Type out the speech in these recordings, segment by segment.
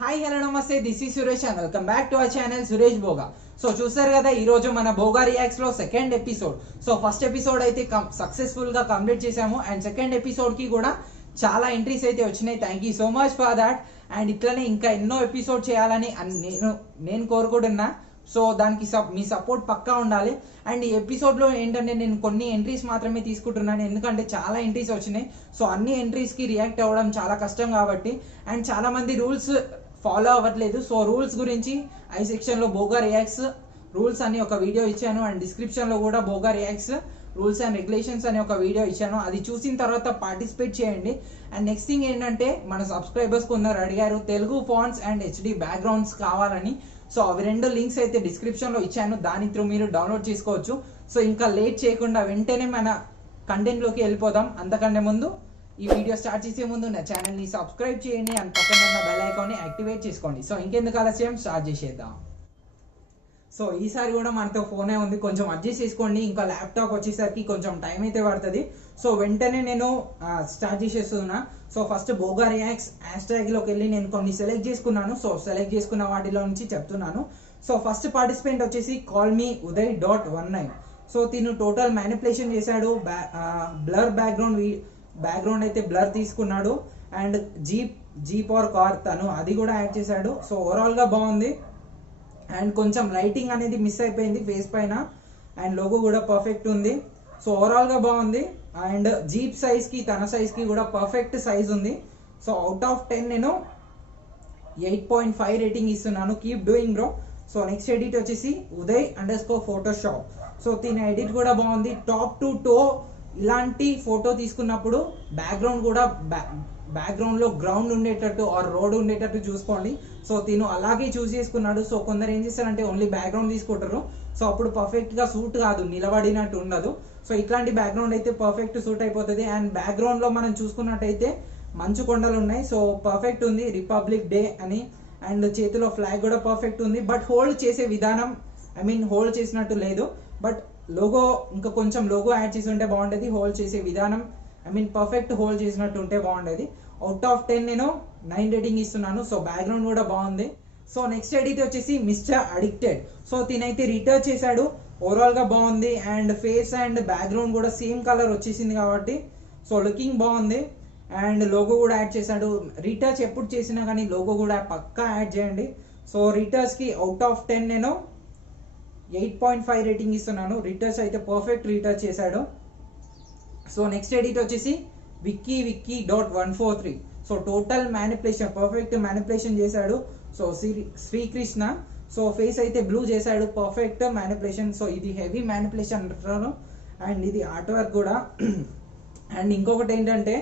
Hi hello namaste this ఈ Suresh and welcome back to our channel Suresh Bhoga. So చూసారు కదా ఈ రోజు మన భోగా రియాక్ట్స్ లో second episode. So first episode అయితే సక్సెస్ఫుల్ గా కంప్లీట్ చేసాము అండ్ సెకండ్ ఎపిసోడ్ కి కూడా చాలా ఎంట్రీస్ అయితే వచ్చినాయి. Thank you so much for that. And ఇట్లనే ఇంకా ఎన్నో ఎపిసోడ్ చేయాలని నేను కోరుకుంటున్నా. సో దానికి మీ సపోర్ట్ పక్కా ఉండాలి. అండ్ ఈ ఎపిసోడ్లో ఏంటంటే నేను కొన్ని ఎంట్రీస్ మాత్రమే తీసుకుంటున్నాను, ఎందుకంటే చాలా ఎంట్రీస్ వచ్చినాయి. సో అన్ని ఎంట్రీస్కి రియాక్ట్ అవ్వడం చాలా కష్టం కాబట్టి, అండ్ చాలా మంది రూల్స్ ఫాలో అవ్వట్లేదు. సో రూల్స్ గురించి ఐ సెక్షన్లో భోగా రియాక్ట్స్ రూల్స్ అని ఒక వీడియో ఇచ్చాను అండ్ డిస్క్రిప్షన్లో కూడా Bhoga reacts rules and regulations అని ఒక వీడియో ఇచ్చాను. అది చూసిన తర్వాత పార్టిసిపేట్ చేయండి. అండ్ నెక్స్ట్ థింగ్ ఏంటంటే మన సబ్స్క్రైబర్స్ కొందరు అడిగారు Telugu fonts and HD backgrounds కావాలని. సో అవి రెండు లింక్స్ అయితే డిస్క్రిప్షన్లో ఇచ్చాను, దాని త్రూ మీరు డౌన్లోడ్ చేసుకోవచ్చు. సో ఇంకా లేట్ చేయకుండా వెంటనే మన కంటెంట్లోకి వెళ్ళిపోదాం. అంతకంటే ముందు ఈ వీడియో స్టార్ట్ చేసే ముందు నా ఛానల్ని సబ్స్క్రైబ్ చేయండి అండ్ పక్కన ఉన్న బెల్ ఐకాన్ని యాక్టివేట్ చేసుకోండి. సో ఇంకెందుకు ఆలస్యం, స్టార్ట్ చేసేద్దాం. సో ఈసారి కూడా మనతో ఫోనే ఉంది, కొంచెం అడ్జస్ట్ చేసుకోండి. ఇంకా ల్యాప్టాప్ వచ్చేసరికి కొంచెం టైం అయితే పడుతుంది. సో వెంటనే నేను start చేసేస్తున్నా. So first Bhoga reacts హ్యాష్ట్యాగ్లోకి వెళ్ళి నేను కొన్ని సెలెక్ట్ చేసుకున్నాను. సో సెలెక్ట్ చేసుకున్న వాటిలో నుంచి చెప్తున్నాను. సో ఫస్ట్ పార్టిసిపెంట్ వచ్చేసి కాల్ మీ uday.19. సో తిను టోటల్ మ్యానిపులేషన్ చేశాడు. బ్లర్ బ్యాక్గ్రౌండ్ అయితే బ్లర్ తీసుకున్నాడు. అండ్ జీప్ ఆర్ కార్ తను అది కూడా యాడ్ చేశాడు. సో ఓవరాల్గా బాగుంది. అండ్ కొంచెం లైటింగ్ అనేది మిస్ అయిపోయింది ఫేస్ పైన. అండ్ లోగో కూడా పర్ఫెక్ట్ ఉంది. సో ఓవరాల్గా బాగుంది. అండ్ జీప్ సైజ్కి తన సైజ్కి కూడా పర్ఫెక్ట్ సైజ్ ఉంది. సో అవుట్ ఆఫ్ 10 నేను 8.5 రేటింగ్ ఇస్తున్నాను. Keep doing bro. So next edit వచ్చేసి uday_Photoshop. సో దీని ఎడిట్ కూడా బాగుంది. టాప్ టు టో ఇలాంటి ఫోటో తీసుకున్నప్పుడు బ్యాక్గ్రౌండ్ లో గ్రౌండ్ ఉండేటట్టు ఆర్ రోడ్ ఉండేటట్టు చూసుకోండి. సో తిను అలాగే చూస్ చేసుకున్నాడు. సో కొందరు ఏం చేస్తారంటే ఓన్లీ బ్యాక్గ్రౌండ్ తీసుకుంటారు. సో అప్పుడు పర్ఫెక్ట్ గా సూట్ కాదు, నిలబడినట్టు ఉండదు. సో ఇట్లాంటి బ్యాక్గ్రౌండ్ అయితే పర్ఫెక్ట్ సూట్ అయిపోతుంది. అండ్ బ్యాక్గ్రౌండ్ లో మనం చూసుకున్నట్టయితే మంచు కొండలు ఉన్నాయి. సో పర్ఫెక్ట్ ఉంది, రిపబ్లిక్ డే అని. అండ్ చేతిలో ఫ్లాగ్ కూడా పర్ఫెక్ట్ ఉంది. బట్ హోల్డ్ చేసే విధానం హోల్డ్ చేసినట్టు లేదు. బట్ లోగో ఇంకా కొంచెం లోగో యాడ్ చేసి ఉంటే బాగుండేది. హోల్డ్ చేసే విధానం పర్ఫెక్ట్ హోల్డ్ చేసినట్టు ఉంటే బాగుండేది. అవుట్ ఆఫ్ 10 నేను 9 రేటింగ్ ఇస్తున్నాను. సో బ్యాక్గ్రౌండ్ కూడా బాగుంది. సో నెక్స్ట్ ఎడిట్ వచ్చేసి మిస్టర్ అడిక్టెడ్. సో తినైతే రీటచ్ చేశాడు. ఓవరాల్ గా బాగుంది. అండ్ ఫేస్ అండ్ బ్యాక్గ్రౌండ్ కూడా సేమ్ కలర్ వచ్చేసింది కాబట్టి సో లుకింగ్ బాగుంది. అండ్ లోగో కూడా యాడ్ చేశాడు. రీటచ్ ఎప్పుడు చేసినా కానీ లోగో కూడా పక్కా యాడ్ చేయండి. సో రీటచ్ కి అవుట్ ఆఫ్ 10 నేను 8.5 రేటింగ్ ఇస్తున్నాను. రీటచ్ అయితే పర్ఫెక్ట్ రీటచ్ చేశాడు. సో నెక్స్ట్ ఎడిట్ వచ్చేసి wiki.143. So total manipulation perfect manipulation చేశాడు. సో శ్రీకృష్ణ. సో ఫేస్ అయితే బ్లూ చేశాడు, పర్ఫెక్ట్ మ్యానిపులేషన్. సో ఇది హెవీ మ్యానిపులేషన్ అంటారు. అండ్ ఇది ఆర్ట్ వర్క్ కూడా. అండ్ ఇంకొకటి ఏంటంటే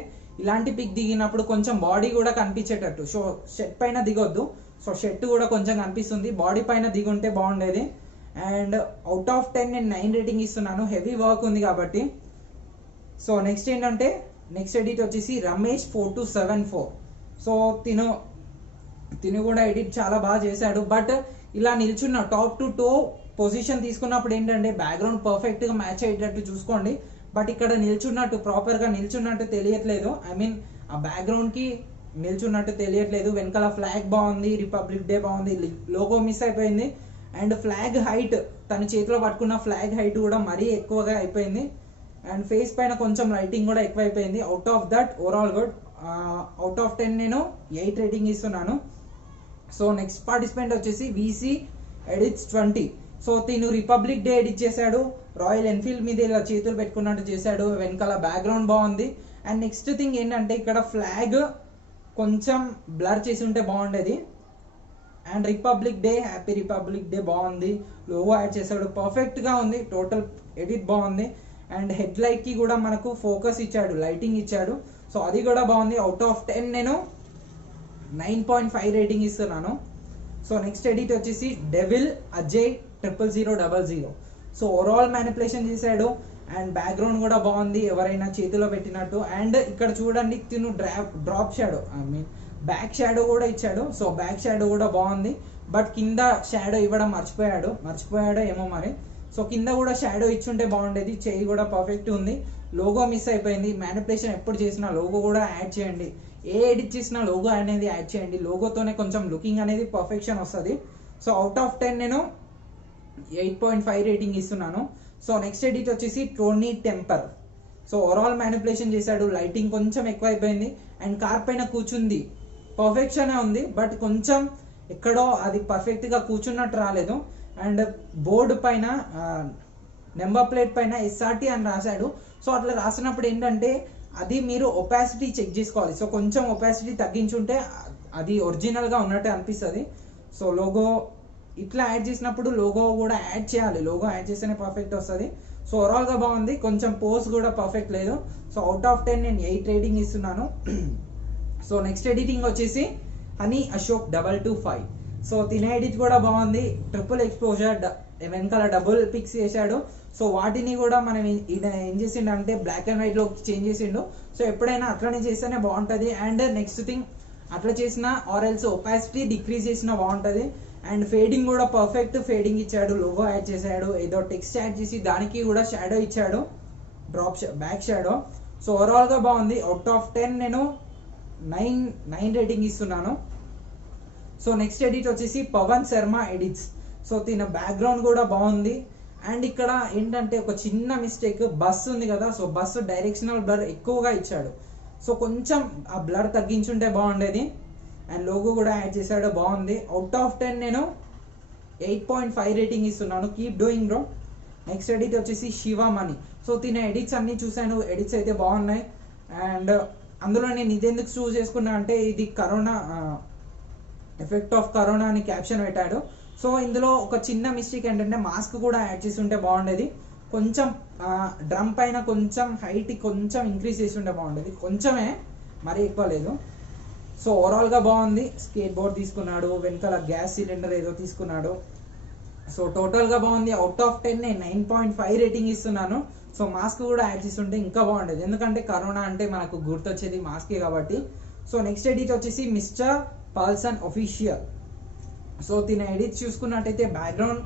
ఇలాంటి పిక్ దిగినప్పుడు కొంచెం బాడీ కూడా కనిపించేటట్టు. సో షర్ట్ పైన దిగొద్దు. సో షర్ట్ కూడా కొంచెం కనిపిస్తుంది, బాడీ పైన దిగుంటే బాగుండేది. అండ్ అవుట్ ఆఫ్ 10 నేను 9 రేటింగ్ ఇస్తున్నాను. హెవీ వర్క్ ఉంది కాబట్టి. సో నెక్స్ట్ ఏంటంటే నెక్స్ట్ ఎడిట్ వచ్చేసి Ramesh4274. సో తిను కూడా ఎడిట్ చాలా బాగా చేశాడు. బట్ ఇలా నిల్చున్న టాప్ టు టో పొజిషన్ తీసుకున్నప్పుడు ఏంటంటే బ్యాక్గ్రౌండ్ పర్ఫెక్ట్ గా మ్యాచ్ అయ్యేటట్టు చూసుకోండి. బట్ ఇక్కడ నిల్చున్నట్టు ప్రాపర్ గా నిల్చున్నట్టు తెలియట్లేదు. ఆ బ్యాక్గ్రౌండ్ కి నిల్చున్నట్టు తెలియట్లేదు. వెనకాల ఫ్లాగ్ బాగుంది, రిపబ్లిక్ డే బాగుంది, లోగో మిస్ అయిపోయింది. అండ్ ఫ్లాగ్ హైట్ తన చేతిలో పట్టుకున్న ఫ్లాగ్ హైట్ కూడా మరీ ఎక్కువగా అయిపోయింది. అండ్ ఫేస్ పైన కొంచెం లైటింగ్ కూడా ఎక్కువ అయిపోయింది. Out of that overall good. Out of 10 నేను 8 రేటింగ్ ఇస్తున్నాను. సో నెక్స్ట్ పార్టిసిపెంట్ వచ్చేసి VC ఎడిట్స్ 20. సో తిను రిపబ్లిక్ డే ఎడిట్ చేశాడు. రాయల్ ఎన్ఫీల్డ్ మీద ఇలా చేతులు పెట్టుకున్నట్టు చేశాడు. వెనకాల బ్యాక్గ్రౌండ్ బాగుంది. అండ్ నెక్స్ట్ థింగ్ ఏంటంటే ఇక్కడ ఫ్లాగ్ కొంచెం బ్లర్ చేసి ఉంటే బాగుండేది. And republic day, happy republic day బాగుంది. లోగో యాడ్ చేశాడు, పర్ఫెక్ట్ గా ఉంది. టోటల్ ఎడిట్ బాగుంది. అండ్ హెడ్ లైట్ కి కూడా మనకు ఫోకస్ ఇచ్చాడు, లైటింగ్ ఇచ్చాడు. సో అది కూడా బాగుంది. అవుట్ ఆఫ్ 10 నేను 9.5 రేటింగ్ ఇస్తున్నాను. సో నెక్స్ట్ ఎడిట్ వచ్చేసి devil Ajay 00000. So overall manipulation చేశాడు. అండ్ బ్యాక్గ్రౌండ్ కూడా బాగుంది, ఎవరైనా చేతిలో పెట్టినట్టు. అండ్ ఇక్కడ చూడండి తిను డ్రాప్ షాడో బ్యాక్ షాడో కూడా ఇచ్చాడు. సో బ్యాక్ షాడో కూడా బాగుంది. బట్ కింద షాడో ఇవ్వడం మర్చిపోయాడో ఏమో మరి. సో కింద కూడా షాడో ఇచ్చుంటే బాగుండేది. చెయ్యి కూడా పర్ఫెక్ట్ ఉంది. లోగో మిస్ అయిపోయింది. మ్యానిపులేషన్ ఎప్పుడు చేసినా లోగో కూడా యాడ్ చేయండి. ఏ ఎడిట్ చేసినా లోగో అనేది యాడ్ చేయండి, లోగోతోనే కొంచెం లుకింగ్ అనేది పర్ఫెక్షన్ వస్తుంది. సో అవుట్ ఆఫ్ 10 నేను 8.5 రేటింగ్ ఇస్తున్నాను. సో నెక్స్ట్ ఎడిట్ వచ్చేసి Tony temper. So overall manipulation చేశాడు, లైటింగ్ కొంచెం ఎక్కువ అయిపోయింది అండ్ కార్ పైన కూర్చుంది పర్ఫెక్షనే ఉంది, బట్ కొంచెం ఎక్కడో అది పర్ఫెక్ట్గా కూర్చున్నట్టు రాలేదు. అండ్ బోర్డు పైన నెంబర్ ప్లేట్ పైన SRT అని రాశాడు. సో అట్లా రాసినప్పుడు ఏంటంటే అది మీరు ఒపాసిటీ చెక్ చేసుకోవాలి. సో కొంచెం ఒపాసిటీ తగ్గించుంటే అది ఒరిజినల్గా ఉన్నట్టే అనిపిస్తుంది. సో లోగో ఇట్లా యాడ్ చేసినప్పుడు లోగో కూడా యాడ్ చేయాలి, లోగో యాడ్ చేస్తేనే పర్ఫెక్ట్ వస్తుంది. సో ఓవరాల్గా బాగుంది, కొంచెం పోస్ట్ కూడా పర్ఫెక్ట్ లేదు. సో అవుట్ ఆఫ్ 10 నేను 8 రేటింగ్ ఇస్తున్నాను. సో నెక్స్ట్ ఎడిటింగ్ వచ్చేసి హనీ అశోక్ 225. సో తినే ఎడిట్ కూడా బాగుంది, ట్రిపుల్ ఎక్స్పోజర్, వెనకాల డబుల్ పిక్స్ చేశాడు. సో వాటిని కూడా మనం ఏం చేసిండు అంటే బ్లాక్ అండ్ వైట్ లో చేంజ్ చేసిండు. సో ఎప్పుడైనా అట్లనే చేస్తేనే బాగుంటుంది. అండ్ నెక్స్ట్ థింగ్ అట్లా చేసిన ఆర్ ఎల్స్ ఒపాసిటీ డిక్రీజ్ చేసినా బాగుంటుంది. అండ్ ఫేడింగ్ కూడా పర్ఫెక్ట్ ఫేడింగ్ ఇచ్చాడు, లోగో యాడ్ చేశాడు, ఏదో టెక్స్ట్ యాడ్ చేసి దానికి కూడా షాడో ఇచ్చాడు, బ్యాక్ షాడో. సో ఓవరాల్ గా బాగుంది. అవుట్ ఆఫ్ 10 నేను 9 రేటింగ్ ఇస్తున్నాను. సో నెక్స్ట్ ఎడిట్ వచ్చేసి పవన్ శర్మ ఎడిట్స్. సో తిన బ్యాక్గ్రౌండ్ కూడా బాగుంది. అండ్ ఇక్కడ ఏంటంటే ఒక చిన్న మిస్టేక్, బస్సు ఉంది కదా, సో బస్సు డైరెక్షనల్ బ్లర్ ఎక్కువగా ఇచ్చాడు. సో కొంచెం ఆ బ్లర్ తగ్గించుంటే బాగుండేది. అండ్ లోగో కూడా యాడ్ చేశాడు, బాగుంది. అవుట్ ఆఫ్ 10 నేను 8.5 రేటింగ్ ఇస్తున్నాను. Keep doing bro. Next edit వచ్చేసి శివమణి. సో తిన ఎడిట్స్ అన్ని చూశాను, ఎడిట్స్ అయితే బాగున్నాయి. అండ్ అందులో నేను ఇదెందుకు చూస్ చేసుకున్నా అంటే ఇది కరోనా ఎఫెక్ట్ ఆఫ్ కరోనా అని క్యాప్షన్ పెట్టాడు. సో ఇందులో ఒక చిన్న మిస్టేక్ ఏంటంటే మాస్క్ కూడా యాడ్ చేసి ఉంటే బాగుండేది. కొంచెం డ్రమ్ పైన కొంచెం హైట్ కొంచెం ఇంక్రీజ్ చేసి ఉంటే బాగుండేది, కొంచెమే, మరీ ఎక్కువ లేదు. సో ఓవరాల్గా బాగుంది. స్కేట్ బోర్డ్ తీసుకున్నాడు, వెనకాల గ్యాస్ సిలిండర్ ఏదో తీసుకున్నాడు. సో టోటల్గా బాగుంది. అవుట్ ఆఫ్ 10 నేను 9.5 రేటింగ్ ఇస్తున్నాను. సో మాస్క్ కూడా యాడ్ చేసి ఉంటే ఇంకా బాగుండేది, ఎందుకంటే కరోనా అంటే మనకు గుర్తొచ్చేది మాస్కే కాబట్టి. సో నెక్స్ట్ ఎడిట్ వచ్చేసి మిస్టర్ పల్సన్ ఒఫీషియల్. సో తిన ఎడిట్ చూసుకున్నట్టయితే బ్యాక్గ్రౌండ్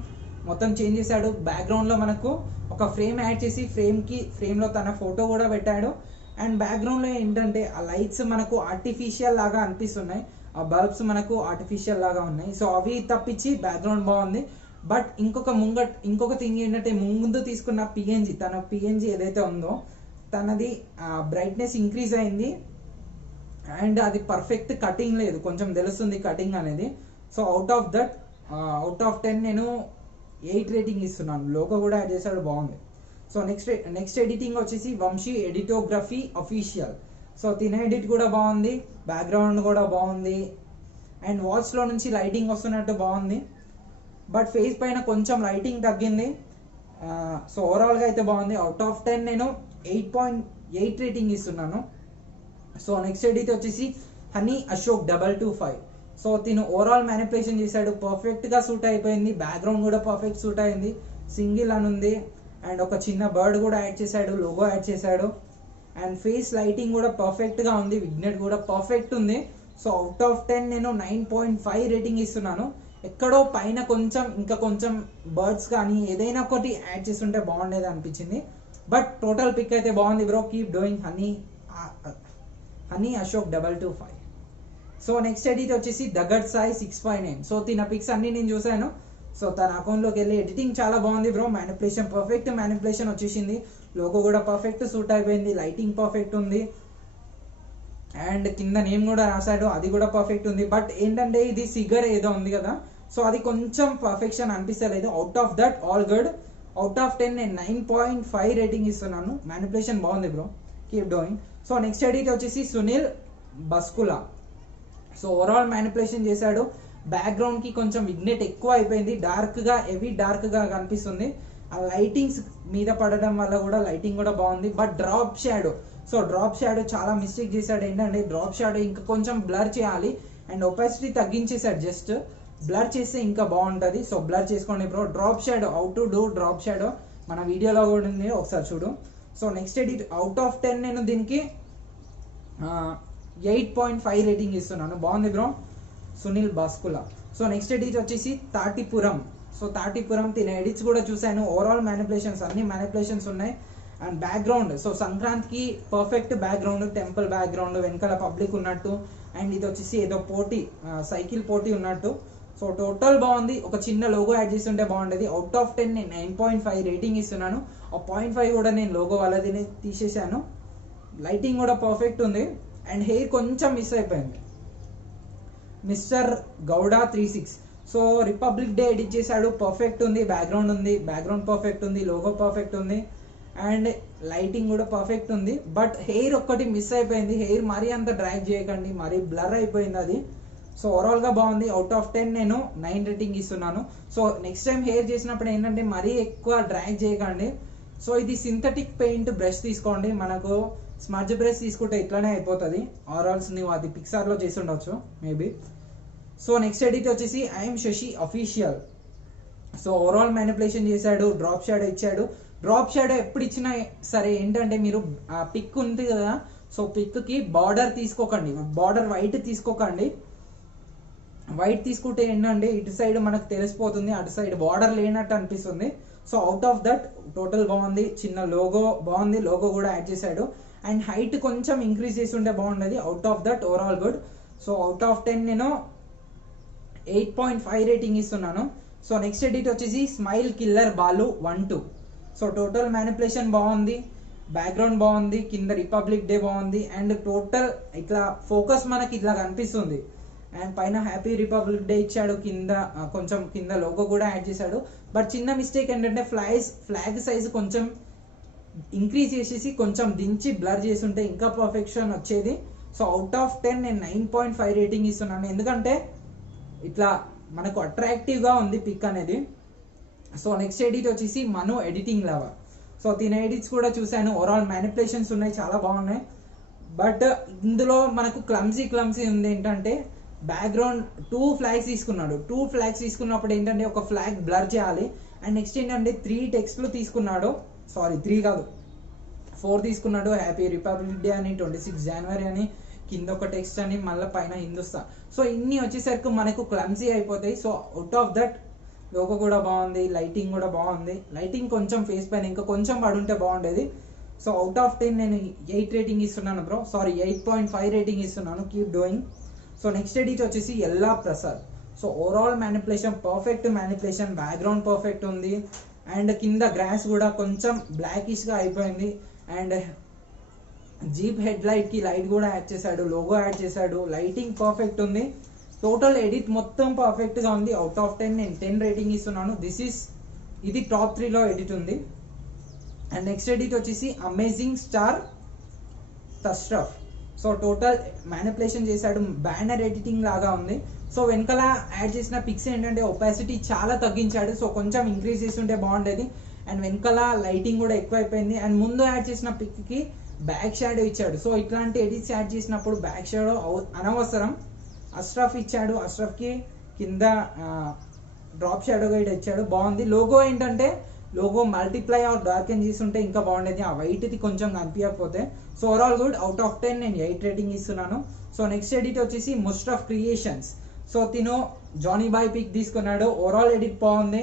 మొత్తం చేంజ్ చేశాడు. బ్యాక్గ్రౌండ్లో మనకు ఒక ఫ్రేమ్ యాడ్ చేసి ఫ్రేమ్లో తన ఫోటో కూడా పెట్టాడు. అండ్ బ్యాక్గ్రౌండ్లో ఏంటంటే ఆ లైట్స్ మనకు ఆర్టిఫిషియల్ లాగా అనిపిస్తున్నాయి, ఆ బల్బ్స్ మనకు ఆర్టిఫిషియల్ లాగా ఉన్నాయి. సో అవి తప్పించి బ్యాక్గ్రౌండ్ బాగుంది. బట్ ఇంకొక థింగ్ ఏంటంటే ముందు తీసుకున్న తన పిఎన్జి ఏదైతే ఉందో తనది బ్రైట్నెస్ ఇంక్రీజ్ అయింది అండ్ అది పర్ఫెక్ట్ కటింగ్ లేదు, కొంచెం తెలుస్తుంది కటింగ్ అనేది. సో అవుట్ ఆఫ్ 10 నేను 8 రేటింగ్ ఇస్తున్నాను. లోగో కూడా యాడ్ చేశాడు, బాగుంది. సో నెక్స్ట్ ఎడిటింగ్ వచ్చేసి వంశీ ఎడిటోగ్రఫీ అఫీషియల్. సో తిన ఎడిట్ కూడా బాగుంది, బ్యాక్గ్రౌండ్ కూడా బాగుంది అండ్ వాచ్లో నుంచి లైటింగ్ వస్తున్నట్టు బాగుంది. బట్ ఫేస్ పైన కొంచెం లైటింగ్ తగ్గింది. సో ఓవరాల్గా అయితే బాగుంది. అవుట్ ఆఫ్ 10 నేను 8.8 రేటింగ్ ఇస్తున్నాను. సో నెక్స్ట్ ఎడిట్ వచ్చేసి హనీ అశోక్ 225. సో తిను ఓవరాల్ మ్యానిపులేషన్ చేశాడు, పర్ఫెక్ట్గా సూట్ అయిపోయింది. బ్యాక్గ్రౌండ్ కూడా పర్ఫెక్ట్ సూట్ అయింది, సింగిల్ అని ఉంది. అండ్ ఒక చిన్న బర్డ్ కూడా యాడ్ చేశాడు, లోగో యాడ్ చేశాడు. అండ్ ఫేస్ లైటింగ్ కూడా పర్ఫెక్ట్గా ఉంది, విగ్నెట్ కూడా పర్ఫెక్ట్ ఉంది. సో అవుట్ ఆఫ్ 10 నేను 9.5 రేటింగ్ ఇస్తున్నాను. ఎక్కడో పైన ఇంకా కొంచెం బర్డ్స్ కానీ ఏదైనా ఒకటి యాడ్ చేస్తుంటే బాగుండేది అనిపించింది. బట్ టోటల్ పిక్ అయితే బాగుంది bro. Keep doing honey Ashok 225. So next edit వచ్చేసి దగడ్ సాయి 6.9. సో తిన పిక్స్ అన్ని నేను చూశాను. సో తన అకౌంట్లోకి వెళ్ళి ఎడిటింగ్ చాలా బాగుంది బ్రో. మ్యానిపులేషన్ పర్ఫెక్ట్ మ్యానిపులేషన్ వచ్చేసింది, లోగో కూడా పర్ఫెక్ట్ సూట్ అయిపోయింది, లైటింగ్ పర్ఫెక్ట్ ఉంది అండ్ కింద నేమ్ కూడా రాశాడు, అది కూడా పర్ఫెక్ట్ ఉంది. బట్ ఏంటంటే ఇది సిగర్ ఏదో ఉంది కదా, సో అది కొంచెం పర్ఫెక్షన్ అనిపిస్తలేదు. Out of that all good. Out of 10 నేను 9.5 రేటింగ్ ఇస్తున్నాను. మ్యానిపులేషన్ బాగుంది bro, keep doing. So next edit వచ్చేసి Sunil Baskula. So overall manipulation చేశాడు. బ్యాక్గ్రౌండ్ కి కొంచెం విగ్నెట్ ఎక్కువ అయిపోయింది, హెవీ డార్క్ గా కనిపిస్తుంది. ఆ లైటింగ్స్ మీద పడడం వల్ల కూడా లైటింగ్ కూడా బాగుంది. బట్ డ్రాప్ షాడో చాలా మిస్టేక్ చేశాడు. ఏంటంటే డ్రాప్ షాడో ఇంకా కొంచెం బ్లర్ చేయాలి అండ్ ఒపాసిటీ తగ్గించేశాడు, జస్ట్ బ్లర్ చేస్తే ఇంకా బాగుంటుంది. సో బ్లర్ చేసుకోండి bro. Drop shadow, how to do drop shadow మన వీడియోలో కూడా ఉంది, ఒకసారి చూడు. So next edit out of 10 నేను దీనికి 8.5 రేటింగ్ ఇస్తున్నాను. బాగుంది bro, Sunil Baskula. So next edit వచ్చేసి తాటిపురం. సో తాటిపురం తిన ఎడిట్స్ కూడా చూశాను. ఓవరాల్ మ్యానిపులేషన్స్ అన్ని మ్యానిపులేషన్స్ ఉన్నాయి అండ్ బ్యాక్గ్రౌండ్, సో సంక్రాంతికి పర్ఫెక్ట్ బ్యాక్గ్రౌండ్, టెంపుల్ బ్యాక్గ్రౌండ్, వెనకాల పబ్లిక్ ఉన్నట్టు, అండ్ ఇది వచ్చేసి ఏదో పోటీ, సైకిల్ పోటీ ఉన్నట్టు. సో టోటల్ బాగుంది. ఒక చిన్న లోగో యాడ్ చేసి ఉంటే బాగుండేది. అవుట్ ఆఫ్ 10 నేను 9.5 రేటింగ్ ఇస్తున్నాను. ఆ 0.5 కూడా నేను లోగో వాళ్ళది తీసేసాను. లైటింగ్ కూడా పర్ఫెక్ట్ ఉంది. అండ్ హెయిర్ కొంచెం మిస్ అయిపోయింది. Mister Gowda 36, so republic day edit చేశాడు, పర్ఫెక్ట్ ఉంది. బ్యాక్గ్రౌండ్ ఉంది, బ్యాక్గ్రౌండ్ పర్ఫెక్ట్ ఉంది, లోగో పర్ఫెక్ట్ ఉంది, అండ్ లైటింగ్ కూడా పర్ఫెక్ట్ ఉంది. బట్ హెయిర్ ఒక్కటి మిస్ అయిపోయింది. హెయిర్ మరీ అంత డ్రాగ్ చేయకండి, మరీ బ్లర్ అయిపోయింది అది. సో ఓవరాల్ గా బాగుంది. అవుట్ ఆఫ్ 10 నేను 9 రేటింగ్ ఇస్తున్నాను. సో నెక్స్ట్ టైం హెయిర్ చేసినప్పుడు ఏంటంటే మరీ ఎక్కువ డ్రాగ్ చేయకండి. సో ఇది సింథటిక్ పెయింట్ బ్రష్ తీసుకోండి. మనకు స్మడ్జ్ బ్రష్ తీసుకుంటే ఇట్లానే అయిపోతుంది. ఆర్ఆల్స్ నువ్వు అది పిక్సార్లో చేసి ఉండొచ్చు మేబీ. సో నెక్స్ట్ ఎడిట్ వచ్చేసి I'm Sashi official. So overall manipulation చేశాడు, డ్రాప్ షాడో ఇచ్చాడు. డ్రాప్ షాడో ఎప్పుడు ఇచ్చినా సరే ఏంటంటే మీరు ఆ పిక్ ఉంది కదా, సో పిక్కి బార్డర్ తీసుకోకండి, బార్డర్ వైట్ తీసుకోకండి. వైట్ తీసుకుంటే ఏంటంటే ఇటు సైడ్ మనకు తెలిసిపోతుంది, అటు సైడ్ బార్డర్ లేనట్టు అనిపిస్తుంది. So out of that total బాగుంది. చిన్న లోగో బాగుంది, లోగో కూడా యాడ్ చేశాడు. అండ్ హైట్ కొంచెం ఇంక్రీజ్ చేసి ఉంటే బాగుండేది. Out of that overall good. So out of 10 నేను 8.5 రేటింగ్ ఇస్తున్నాను. సో నెక్స్ట్ ఎడిట్ వచ్చేసి smile killer Balu 1-2. So total manipulation బాగుంది, బ్యాక్గ్రౌండ్ బాగుంది, కింద రిపబ్లిక్ డే బాగుంది, అండ్ టోటల్ ఇట్లా ఫోకస్ మనకి ఇట్లా కనిపిస్తుంది. అండ్ పైన హ్యాపీ రిపబ్లిక్ డే ఇచ్చాడు, కింద కొంచెం కింద లోగో కూడా యాడ్ చేశాడు. బట్ చిన్న మిస్టేక్ ఏంటంటే ఫ్లాగ్ సైజ్ కొంచెం ఇంక్రీజ్ చేసేసి కొంచెం దించి బ్లర్ చేసి ఉంటే ఇంకా పర్ఫెక్షన్ వచ్చేది. సో అవుట్ ఆఫ్ 10 నేను 9.5 రేటింగ్ ఇస్తున్నాను. ఎందుకంటే ఇట్లా మనకు అట్రాక్టివ్ గా ఉంది పిక్ అనేది. సో నెక్స్ట్ ఎడిట్ వచ్చేసి మను ఎడిటింగ్ లవర్. సో తిన ఎడిట్స్ కూడా చూశాను. ఓవరాల్ మ్యానిపులేషన్స్ ఉన్నాయి, చాలా బాగున్నాయి. బట్ ఇందులో మనకు క్లమ్సీ ఉంది. ఏంటంటే బ్యాక్గ్రౌండ్ 2 ఫ్లాగ్స్ తీసుకున్నాడు. 2 ఫ్లాగ్స్ తీసుకున్నప్పుడు ఏంటంటే ఒక ఫ్లాగ్ బ్లర్ చేయాలి. అండ్ నెక్స్ట్ ఏంటంటే 3 టెక్స్ట్లు తీసుకున్నాడు. సారీ 3 కాదు 4 తీసుకున్నాడు. హ్యాపీ రిపబ్లిక్ డే అని, 26 జనవరి అని, కింద ఒక టెక్స్ట్ అని, మళ్ళీ పైన హిందుస్థాన్. సో ఇన్ని వచ్చేసరికి మనకు క్లమ్సీ అయిపోతాయి. So out of that logo కూడా బాగుంది, లైటింగ్ కూడా బాగుంది. లైటింగ్ కొంచెం ఫేస్ పైన ఇంకా కొంచెం పడుంటే బాగుండేది. సో అవుట్ ఆఫ్ 10 నేను 8 రేటింగ్ ఇస్తున్నాను బ్రో. సారీ 8.5 రేటింగ్ ఇస్తున్నాను. Keep doing. So next edit వచ్చేసి ఎల్లా Prasad. So overall manipulation perfect manipulation, background perfect ఉంది. అండ్ కింద గ్రాస్ కూడా కొంచెం బ్లాకిష్ గా అయిపోయింది. అండ్ జీప్ హెడ్ లైట్ కి లైట్ కూడా యాడ్ చేశాడు, లోగో యాడ్ చేశాడు, లైటింగ్ పర్ఫెక్ట్ ఉంది. టోటల్ ఎడిట్ మొత్తం పర్ఫెక్ట్ గా ఉంది. అవుట్ ఆఫ్ 10 నేను 10 రేటింగ్ ఇస్తున్నాను. ఇది టాప్ 3 లో ఎడిట్ ఉంది. అండ్ నెక్స్ట్ ఎడిట్ వచ్చేసి amazing star Tashraf. So total manipulation చేశాడు, బ్యానర్ ఎడిటింగ్ లాగా ఉంది. సో వెనకాల యాడ్ చేసిన పిక్స్ ఏంటంటే ఒపాసిటీ చాలా తగ్గించాడు. సో కొంచెం ఇంక్రీజ్ చేసి ఉంటే బాగుండేది. అండ్ వెనకాల లైటింగ్ కూడా ఎక్కువ అయిపోయింది. అండ్ ముందు యాడ్ చేసిన పిక్ కి బ్యాక్ షాడో ఇచ్చాడు. సో ఇట్లాంటి ఎడిట్స్ యాడ్ చేసినప్పుడు బ్యాక్ షాడో అనవసరం. అష్రఫ్ ఇచ్చాడు, అష్రఫ్ కి కింద డ్రాప్ షాడో గైడ్ ఇచ్చాడు, బాగుంది. లోగో ఏంటంటే లోగో మల్టిప్లై ఆర్ డార్కెన్ చేసి ఉంటే ఇంకా బాగుండేది, ఆ వైట్ది కొంచెం కనిపించకపోతే. So overall good. Out of 10 నేను 8 రేటింగ్ ఇస్తున్నాను. సో నెక్స్ట్ ఎడిట్ వచ్చేసి ముస్టఫ్ క్రియేషన్స్. సో తిను జానీ బాయ్ పిక్ తీసుకున్నాడు. ఓవరాల్ ఎడిట్ బాగుంది.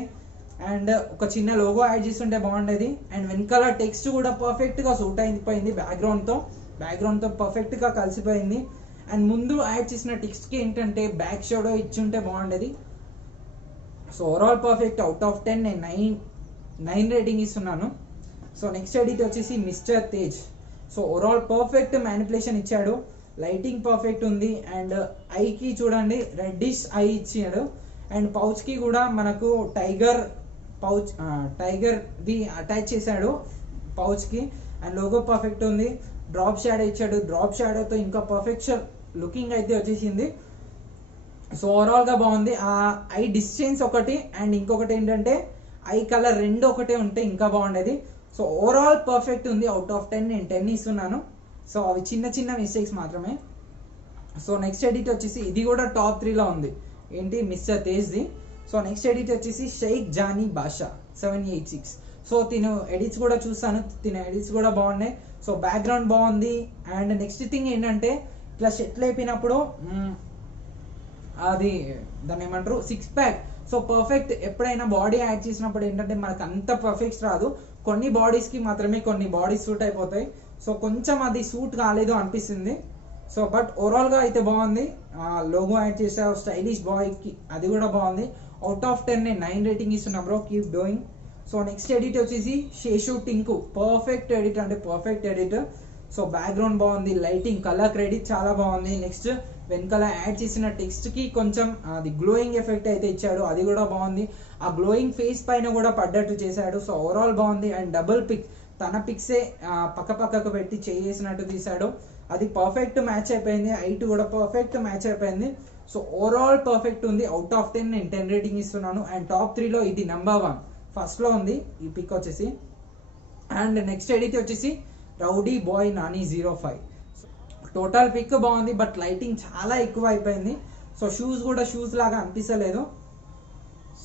అండ్ ఒక చిన్న లోగో యాడ్ చేస్తుంటే బాగుండేది. అండ్ వెనకాల టెక్స్ట్ కూడా పర్ఫెక్ట్ గా సూట్ అయిపోయింది, బ్యాక్గ్రౌండ్ తో పర్ఫెక్ట్ గా కలిసిపోయింది. అండ్ ముందు యాడ్ చేసిన టెక్స్ట్ కి ఏంటంటే బ్యాక్ షాడో ఇచ్చుంటే బాగుండేది. So overall perfect. Out of 10 నేను 9 రేటింగ్ ఇస్తున్నాను. సో నెక్స్ట్ ఎడిట్ వచ్చేసి mister Tej. So overall perfect manipulation ఇచ్చాడు, లైటింగ్ పర్ఫెక్ట్ ఉంది. అండ్ ఐకి చూడండి రెడ్డిష్ ఐ ఇచ్చాడు. అండ్ పౌచ్ కి కూడా మనకు టైగర్ ది అటాచ్ చేశాడు పౌచ్ కి. అండ్ లోగో పర్ఫెక్ట్ ఉంది. డ్రాప్ షాడో ఇచ్చాడు, డ్రాప్ షాడోతో ఇంకా పర్ఫెక్షన్ లుకింగ్ అయితే వచ్చేసింది. సో ఓవరాల్ గా బాగుంది. ఆ ఐ డిస్టెన్స్ ఒకటి అండ్ ఇంకొకటి ఏంటంటే ఐ కలర్ రెండు ఒకటే ఉంటే ఇంకా బాగుండేది. సో ఓవరాల్ పర్ఫెక్ట్ ఉంది. అవుట్ ఆఫ్ 10 నేను 10 ఇస్తున్నాను. సో అవి చిన్న మిస్టేక్స్ మాత్రమే. సో నెక్స్ట్ ఎడిట్ వచ్చేసి ఇది కూడా టాప్ 3 లో ఉంది. ఏంటి మిస్టర్ తేజ్ది. సో నెక్స్ట్ ఎడిట్ వచ్చేసి షేక్ జానీ బాషా 786. సో తిను ఎడిట్స్ కూడా చూస్తాను, తిన ఎడిట్స్ కూడా బాగున్నాయి. సో బ్యాక్గ్రౌండ్ బాగుంది. అండ్ నెక్స్ట్ థింగ్ ఏంటంటే ఇట్లా షెట్లు అయిపోయినప్పుడు అది దాన్ని ఏమంటారు 6 ప్యాక్. సో పర్ఫెక్ట్ ఎప్పుడైనా బాడీ యాడ్ చేసినప్పుడు ఏంటంటే మనకు అంత పర్ఫెక్ట్ రాదు, కొన్ని బాడీస్కి మాత్రమే కొన్ని బాడీస్ సూట్ అయిపోతాయి. సో కొంచెం అది సూట్ కాలేదు అనిపిస్తుంది. సో బట్ ఓవరాల్గా అయితే బాగుంది. లోగో యాడ్ చేసా స్టైలిష్ బాయ్కి, అది కూడా బాగుంది. అవుట్ ఆఫ్ 10 నేను 9 రేటింగ్ ఇస్తున్నా bro, keep doing. So next edit వచ్చేసి శేషు టింకు, పర్ఫెక్ట్ ఎడిట్ అంటే పర్ఫెక్ట్ ఎడిట్. సో బ్యాక్గ్రౌండ్ బాగుంది, లైటింగ్ కలర్ క్రెడిట్ చాలా బాగుంది. నెక్స్ట్ వెనకాల యాడ్ చేసిన టెక్స్ట్ కి కొంచెం అది గ్లోయింగ్ ఎఫెక్ట్ అయితే ఇచ్చాడు, అది కూడా బాగుంది. ఆ గ్లోయింగ్ ఫేస్ పైన కూడా పడ్డట్టు చేశాడు. సో ఓవరాల్ బాగుంది. అండ్ డబుల్ పిక్, తన పిక్సే పక్క పక్కకు పెట్టి చేసినట్టు తీశాడు, అది పర్ఫెక్ట్ మ్యాచ్ అయిపోయింది. హైట్ కూడా పర్ఫెక్ట్ మ్యాచ్ అయిపోయింది. సో ఓవరాల్ పర్ఫెక్ట్ ఉంది. అవుట్ ఆఫ్ 10 నేను 10 రేటింగ్ ఇస్తున్నాను. అండ్ టాప్ 3లో ఇది నెంబర్ 1 ఫస్ట్లో ఉంది ఈ పిక్ వచ్చేసి. అండ్ నెక్స్ట్ ఎడిట్ వచ్చేసి rowdy boy Nani 05. Total pic బాగుంది, బట్ లైటింగ్ చాలా ఎక్కువ అయిపోయింది. సో షూస్ కూడా షూస్ లాగా అనిపించలేదు.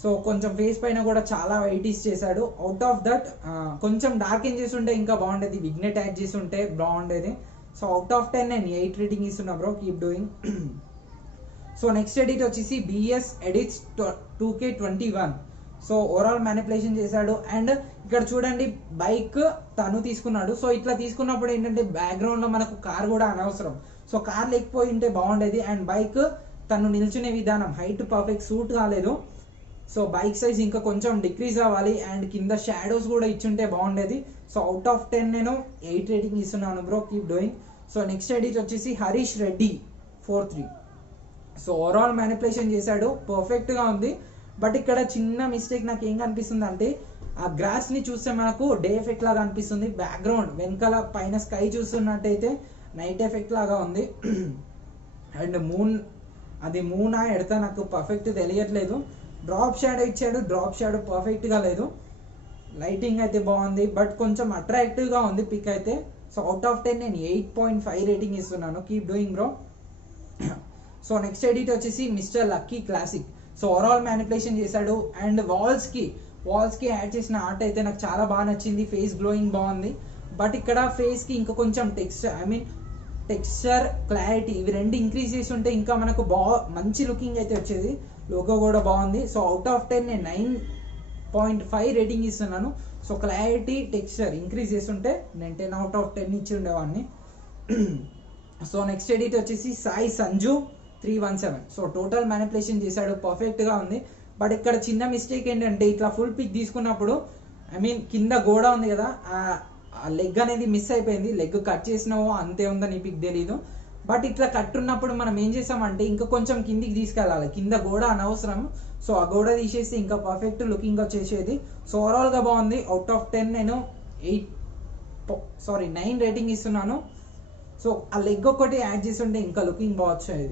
సో కొంచెం ఫేస్ పైన కూడా చాలా వైటీస్ చేశాడు. అవుట్ ఆఫ్ దట్ కొంచెం డార్క్ ఏం చేసి ఉంటే ఇంకా బాగుండేది, విగ్నెట్ యాడ్ చేసి ఉంటే బాగుండేది. సో అవుట్ ఆఫ్ 10 నేను 8 రేటింగ్ ఇస్తున్నా bro, keep doing. So next edit వచ్చేసి BS edits 2K21. So overall manipulation చేశాడు. అండ్ ఇక్కడ చూడండి బైక్ తను తీసుకున్నాడు. సో ఇట్లా తీసుకున్నప్పుడు ఏంటంటే బ్యాక్గ్రౌండ్ లో మనకు కార్ కూడా అనవసరం, సో కార్ లేకపోయి ఉంటే బాగుండేది. అండ్ బైక్ తను నిల్చునే విధానం హైట్ పర్ఫెక్ట్ సూట్ కాలేదు. సో బైక్ సైజ్ ఇంకా కొంచెం డిక్రీజ్ అవ్వాలి. అండ్ కింద షాడోస్ కూడా ఇచ్చుంటే బాగుండేది. సో అవుట్ ఆఫ్ 10 నేను 8 రేటింగ్ ఇస్తున్నాను bro, keep doing. So next edit Harish Reddy రెడ్డి 43. సో ఓవరాల్ మ్యానిపులేషన్ చేశాడు, పర్ఫెక్ట్ గా ఉంది. బట్ ఇక్కడ చిన్న మిస్టేక్ నాకు ఏం కనిపిస్తుంది అంటే ఆ గ్రాస్ ని చూస్తే మనకు డే ఎఫెక్ట్ లాగా అనిపిస్తుంది. బ్యాక్గ్రౌండ్ వెనకాల పైన స్కై చూస్తున్నట్టయితే నైట్ ఎఫెక్ట్ లాగా ఉంది. అండ్ అది మూనా ఎడతా నాకు పర్ఫెక్ట్ తెలియట్లేదు. డ్రాప్ షాడో ఇచ్చాడు, డ్రాప్ షాడో పర్ఫెక్ట్ గా లేదు. లైటింగ్ అయితే బాగుంది, బట్ కొంచెం అట్రాక్టివ్ గా ఉంది పిక్ అయితే. సో అవుట్ ఆఫ్ 10 నేను 8.5 రేటింగ్ ఇస్తున్నాను, keep doing bro. So next edit వచ్చేసి mister lucky classic. So overall manipulation చేశాడు. అండ్ వాల్స్ కి యాడ్ చేసిన ఆర్ట్ అయితే నాకు చాలా బాగా నచ్చింది. ఫేస్ గ్లోయింగ్ బాగుంది, బట్ ఇక్కడ ఫేస్ కి ఇంకా కొంచెం టెక్స్చర్ క్లారిటీ ఇవి రెండు ఇంక్రీజ్ చేసి ఉంటే ఇంకా మనకు మంచి లుకింగ్ అయితే వచ్చేది. లోగో కూడా బాగుంది. సో అవుట్ ఆఫ్ 10 నేను 9.5 రేటింగ్ ఇస్తున్నాను. సో క్లారిటీ టెక్స్చర్ ఇంక్రీజ్ చేస్తుంటే నేను 10 అవుట్ ఆఫ్ 10 ఇచ్చి ఉండేవాడిని. సో నెక్స్ట్ ఎడిట్ వచ్చేసి Sai Sanju 317. So total manipulation చేశాడు, పర్ఫెక్ట్ గా ఉంది. బట్ ఇక్కడ చిన్న మిస్టేక్ ఏంటంటే ఇట్లా ఫుల్ పిక్ తీసుకున్నప్పుడు కింద గోడ ఉంది కదా, ఆ లెగ్ అనేది మిస్ అయిపోయింది. లెగ్ కట్ చేసినావో అంతే ఉందని ఈ పిక్ తెలీదు. బట్ ఇట్లా కట్ ఉన్నప్పుడు మనం ఏం చేసామంటే ఇంకా కొంచెం కిందికి తీసుకెళ్ళాలి, కింద గోడ అనవసరం. సో ఆ గోడ తీసేసి ఇంకా పర్ఫెక్ట్ లుకింగ్ వచ్చేసేది. సో ఓవరాల్ గా బాగుంది. అవుట్ ఆఫ్ 10 నేను 9 రేటింగ్ ఇస్తున్నాను. సో ఆ లెగ్ ఒకటి యాడ్ చేసి ఉంటే ఇంకా లుకింగ్ బాగా వచ్చేది.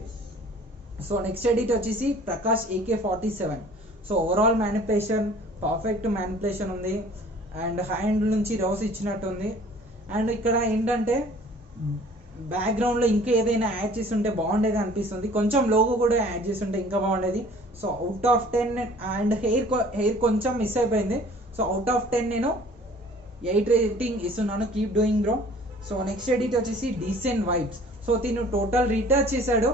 సో నెక్స్ట్ ఎడిట్ వచ్చేసి Prakash AK47. So overall manipulation perfect manipulation ఉంది. అండ్ హ్యాండ్ నుంచి రోస్ ఇచ్చినట్టుంది. అండ్ ఇక్కడ ఏంటంటే బ్యాక్గ్రౌండ్ లో ఇంకా ఏదైనా యాడ్ చేసి ఉంటే బాగుండేది అనిపిస్తుంది. కొంచెం లోగో కూడా యాడ్ చేసి ఉంటే ఇంకా బాగుండేది. So out of 10 and hair కొంచెం మిస్ అయిపోయింది. సో అవుట్ ఆఫ్ 10 నేను 8 రేటింగ్ ఇస్తున్నాను, keep doing bro. So next edit వచ్చేసి డీసెంట్ వైబ్స్. సో తిను టోటల్ రీటచ్ చేశాడు.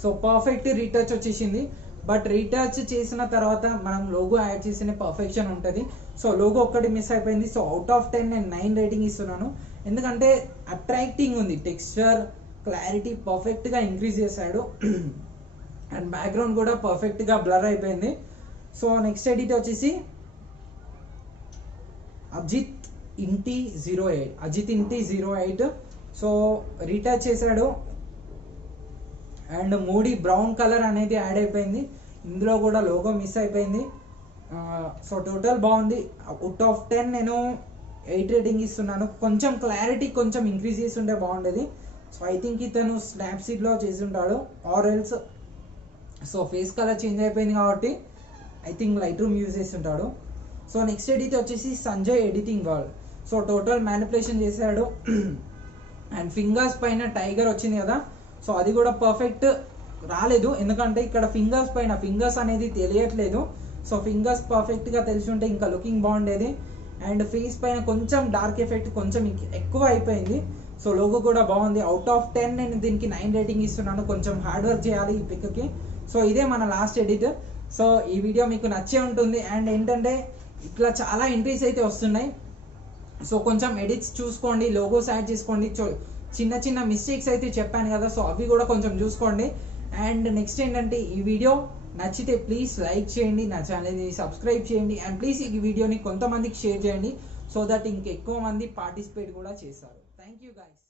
సో పర్ఫెక్ట్ రీటచ్ వచ్చేసింది. బట్ రీటచ్ చేసిన తర్వాత మనం లోగో యాడ్ చేసిన పర్ఫెక్షన్ ఉంటుంది. సో లోగో ఒక్కటి మిస్ అయిపోయింది. సో అవుట్ ఆఫ్ 10 నేను 9 రేటింగ్ ఇస్తున్నాను. ఎందుకంటే అట్రాక్టింగ్ ఉంది, టెక్స్చర్ క్లారిటీ పర్ఫెక్ట్ గా ఇంక్రీజ్ చేశాడు. అండ్ బ్యాక్గ్రౌండ్ కూడా పర్ఫెక్ట్ గా బ్లర్ అయిపోయింది. సో నెక్స్ట్ ఎడిట్ వచ్చేసి అజిత్ ఇంటి 08. సో రీటచ్ చేశాడు. అండ్ మూడీ బ్రౌన్ కలర్ అనేది యాడ్ అయిపోయింది. ఇందులో కూడా లోగో మిస్ అయిపోయింది. సో టోటల్ బాగుంది. అవుట్ ఆఫ్ 10 నేను 8 రేటింగ్ ఇస్తున్నాను. కొంచెం క్లారిటీ కొంచెం ఇంక్రీజ్ చేసి ఉంటే బాగుండేది. సో ఐ థింక్ ఇతను స్నాప్సీడ్లో చేసి ఉంటాడు or else. So face colour change అయిపోయింది కాబట్టి I think light room use చేసి ఉంటాడు. సో నెక్స్ట్ ఎడిట్ వచ్చేసి Sanjay editing world. So total manipulation చేశాడు. అండ్ ఫింగర్స్ పైన టైగర్ వచ్చింది కదా, సో అది కూడా పర్ఫెక్ట్ రాలేదు. ఎందుకంటే ఇక్కడ ఫింగర్స్ అనేది తెలియట్లేదు. సో ఫింగర్స్ పర్ఫెక్ట్ గా తెలిసి ఉంటే ఇంకా లుకింగ్ బాగుండేది. అండ్ ఫేస్ పైన కొంచెం డార్క్ ఎఫెక్ట్ కొంచెం ఎక్కువ అయిపోయింది. సో లోగో కూడా బాగుంది. అవుట్ ఆఫ్ 10 నేను దీనికి 9 రేటింగ్ ఇస్తున్నాను. కొంచెం హార్డ్ వర్క్ చేయాలి ఈ పిక్కి. సో ఇదే మన లాస్ట్ ఎడిట్. సో ఈ వీడియో మీకు నచ్చే ఉంటుంది. అండ్ ఏంటంటే ఇట్లా చాలా ఎంట్రీస్ అయితే వస్తున్నాయి. సో కొంచెం ఎడిట్స్ చూసుకోండి, లోగోస్ యాడ్ చేసుకోండి. చిన్న చిన్న మిస్టేక్స్ అయితే చెప్పాను కదా, సో అవి కూడా కొంచెం చూసుకోండి. అండ్ నెక్స్ట్ ఏంటంటే ఈ వీడియో నచ్చితే ప్లీజ్ లైక్ చేయండి, నా ఛానల్ని సబ్స్క్రైబ్ చేయండి. అండ్ ప్లీజ్ ఈ వీడియోని కొంతమందికి షేర్ చేయండి, సో దట్ ఇంకెక్కువ మంది పార్టిసిపేట్ కూడా చేస్తారు. Thank you guys.